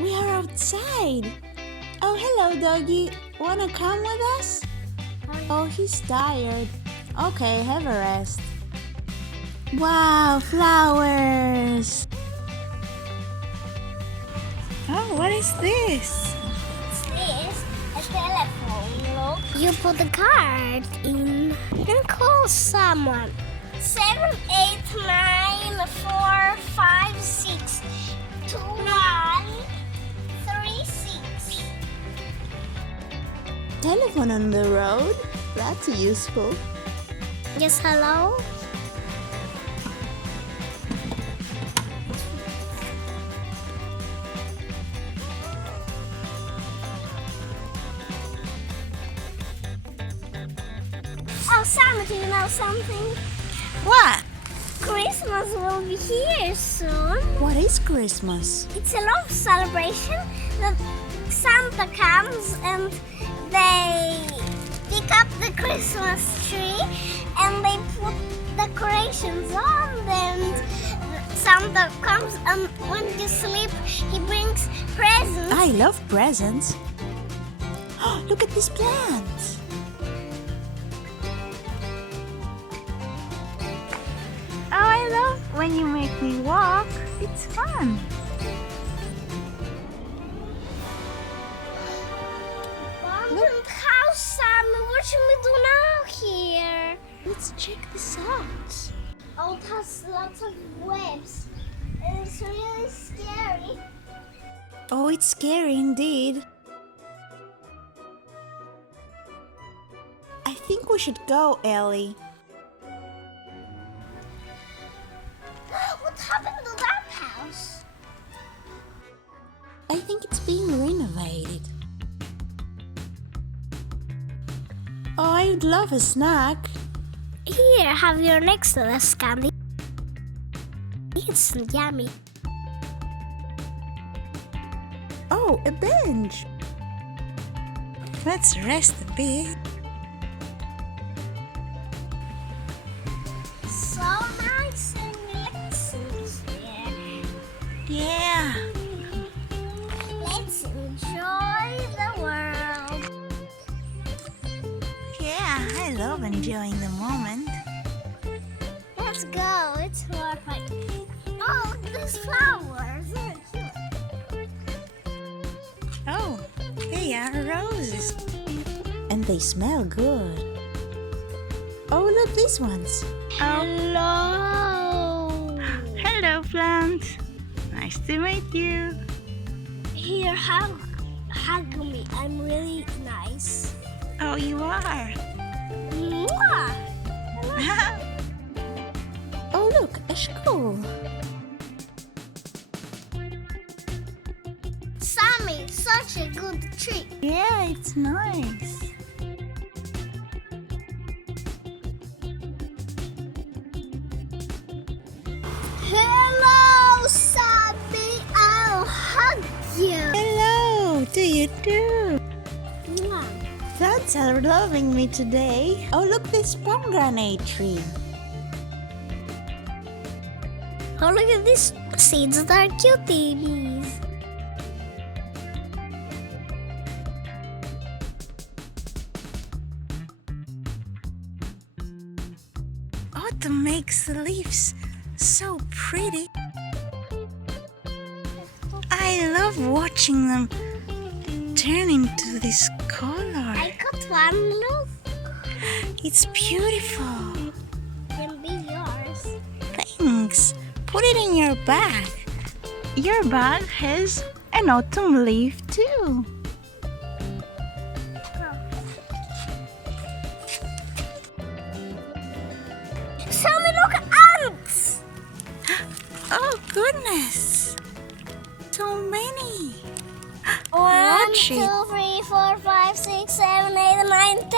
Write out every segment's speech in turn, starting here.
We are outside. Oh, hello, doggy. Wanna come with us? Oh, he's tired. Okay, have a rest. Wow, flowers. Oh, what is this? This a telephone. Look, you put the card in and call someone. 78945622136. Telephone on the road? That's useful. Yes, hello. Oh, Sami, do you know something? What? Christmas will be here soon. What is Christmas? It's a love celebration that Santa comes and they pick up the Christmas tree and they put decorations on, and Santa comes and when you sleep he brings presents. I love presents. Look at this plant. Oh, I love when you make me walk. It's fun. Abandoned house, Sami. What should we do now here? Let's check this out. Oh, it has lots of webs. And it's really scary. Oh, it's scary indeed. I think we should go, Ellie. What happened to that house? I think it's being renovated. Oh, I'd love a snack. Here, have your next to this candy. It's yummy. Oh, a bench. Let's rest a bit. So nice and relaxing here. Yeah. Let's enjoy the world. Yeah, I love enjoying the moment. Let's go. It's more fun. Oh, these flowers. They're cute. Oh, they are roses. And they smell good. Oh, look, these ones. Hello. Hello, plant. Nice to meet you. Here, hug me. I'm really nice. Oh, you are. Mwah. Oh, look, a school. Sami, such a good tree. Yeah, it's nice. Hello, Sami. I'll hug you. Hello, do you too? Mwah. Plants are loving me today. Oh, look, this pomegranate tree. Oh, look at these seeds that are cuties. Autumn makes the leaves so pretty. I love watching them turn into this color. I got one. Look, It's beautiful. can be yours. Thanks. Put it in your bag. Your bag has an autumn leaf too. Sami, look, ants. Oh goodness. So many. 1, Watch 2, it. 3, 4, 5, 6, 7, 8, 9, 10,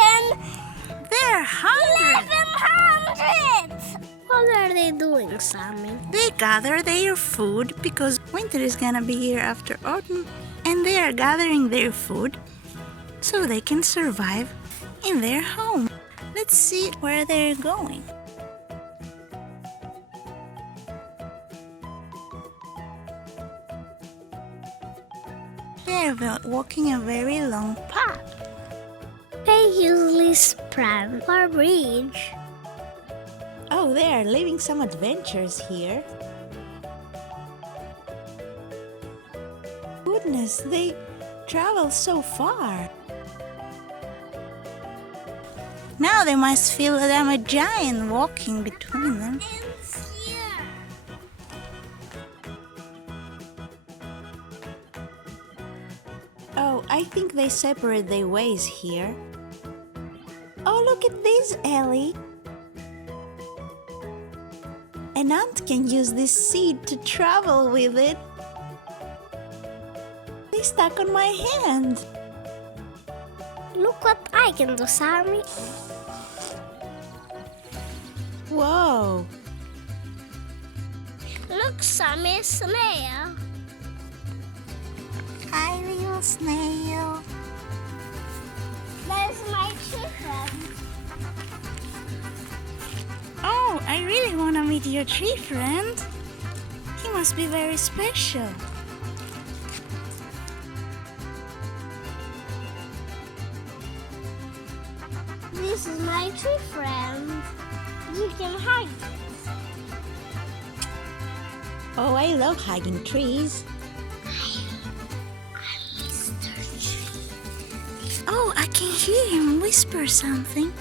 They're hundreds. 1100. What are they doing, Sami? They gather their food because winter is gonna be here after autumn, and they are gathering their food so they can survive in their home. Let's see where they're going. They're walking a very long path. They usually sprint or bridge. Oh, they are living some adventures here. Goodness, they travel so far. Now they must feel that I'm a giant walking between them. Oh, I think they separate their ways here. Oh, look at this, Ellie. An ant can use this seed to travel with it. They stuck on my hand. Look what I can do, Sami. Whoa. Look, Sami, snail. Hi, little snail. There's my tree friend. Oh, I really want to meet your tree friend. He must be very special. This is my tree friend. You can hug it. Oh, I love hugging trees. Oh, I can hear him whisper something.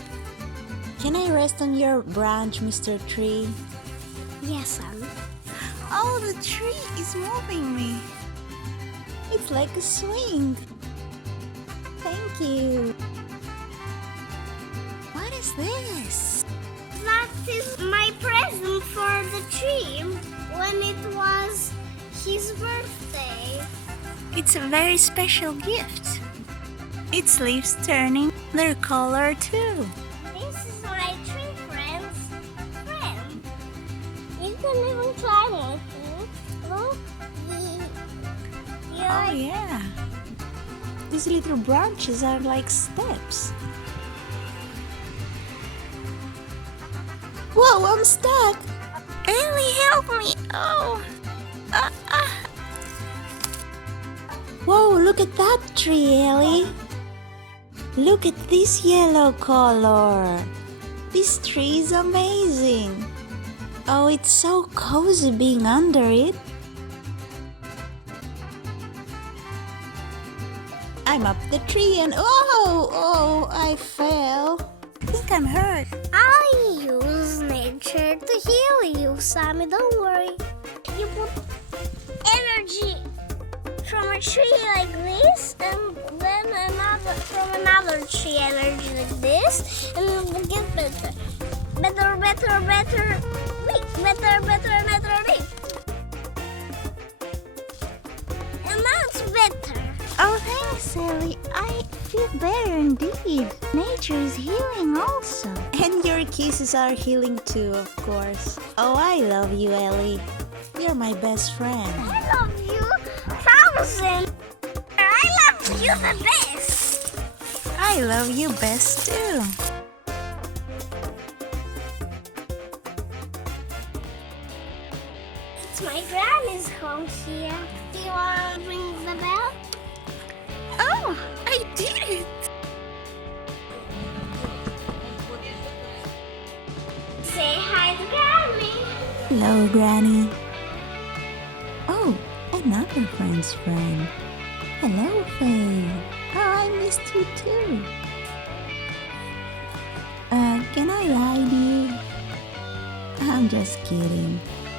Can I rest on your branch, Mr. Tree? Yes, Sami. Oh, the tree is moving me. It's like a swing. Thank you. What is this? That is my present for the tree when it was his birthday. It's a very special gift. Its leaves turning their color too. This is my tree friend's friend. You can even climb with him. Look, Oh yeah. These little branches are like steps. Whoa, I'm stuck. Ellie, help me. Oh. Whoa, look at that tree, Ellie. Look at this yellow color. This tree is amazing. Oh, it's so cozy being under it. I'm up the tree and oh, I fell. I think I'm hurt. I'll use nature to heal you, Sami. Don't worry. You put energy from a tree like this, and then from another tree energy like this, and it will get better. Better. Wait, better. Wait. And now it's better. Oh, thanks, Ellie. I feel better indeed. Nature is healing also. And your kisses are healing too, of course. Oh, I love you, Ellie. You're my best friend. I love you 1,000. I love you the best. I love you best too. It's my granny's home here. Do you want to ring the bell? Oh, I did it. Say hi to Granny. Hello, Granny. Oh, another friend's friend. Hello, Faye. Oh, I missed you too. Can I ride you? I'm just kidding.